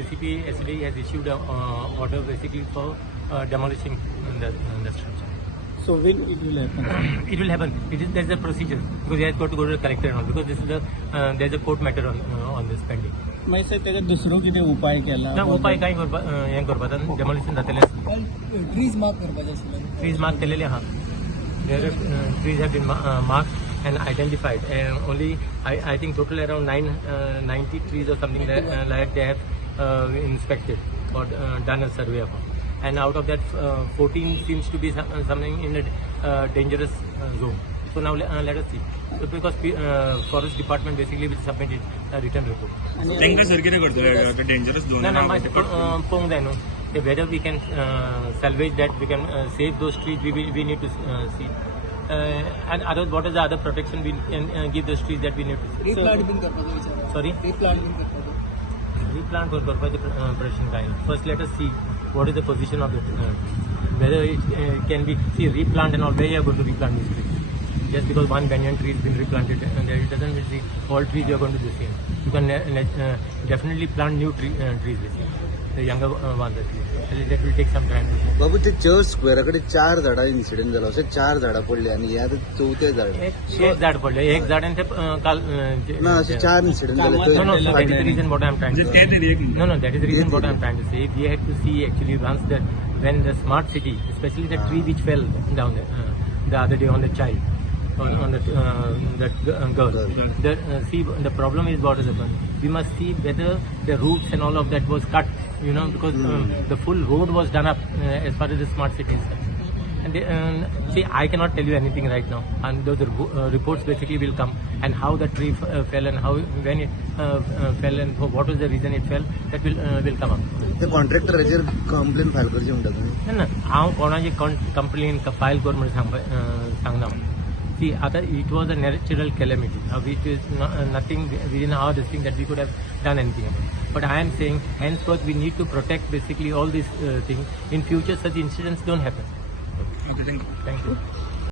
CCP yesterday has issued an order basically for demolishing the structure. So when it will happen? It will happen. There's a procedure because he has got to go to the collector and all because this is there's a court matter on this pending. मागीर sir तेजो दुसरो कितें उपाय केला? ना उपाय कांय हें करपाक डेमोलिशन जातलें ट्रीज मार्क करपाचे आसले. trees mark केलेले आहा. Trees have been marked and identified. Only I think total around 90 trees or something like they have inspected or done a survey of. And out of that 14 seems to be something in a dangerous zone. So now let us see. So because forest department basically will submit a written report. त्यांका sir कितें करतले dangerous zone No, पळोवंक जाय न्हू. Whether we can salvage that, we can save those trees, we need to see. And otherwise, what is the other protection we can give those trees that we need to see? Replant bin करपाचो विचार. Sorry? Replant bin करपाचो. Replant or protection kind. First, let us see what is the position of the whether it can be replant and all. Where you are going to replant these trees? Just because one banyan tree has been replanted, and it doesn't mean all trees you are going to do the same. You can definitely plant new trees this year. The younger ones at least. That will take some time. बाबू ते church स्क्वेअराकडे 4 झाडा incident झाला असे 4 झाडा पडले आणि यात 4थें झाड एक झाड पडले एक झाड आणि ते काल ना असे 4 इन्सिडेंट झाले. No, so that is the reason what I am trying to say. No, that is the reason what I am trying to say. We had to see actually once that when the smart city, especially the tree which fell down there, the other day on the child, on that girl. See, the problem is what is happened. We must see whether the roots and all of that was cut, because the full road was done up as far as the smart city is concerned. And see, I cannot tell you anything right now. And those reports basically will come, and how the tree fell, and when it fell, and what was the reason it fell. That will come up. ते कॉन्ट्रॅक्टराचेर complain file करची म्हणटा तुम्ही. ना हांव कोणाची complain file कर म्हणून सांगना. See, it was a natural calamity, which is nothing within our thing that we could have done anything about. But I am saying, henceforth, we need to protect basically all these things. In future, such incidents don't happen. Okay, thank you. Thank you.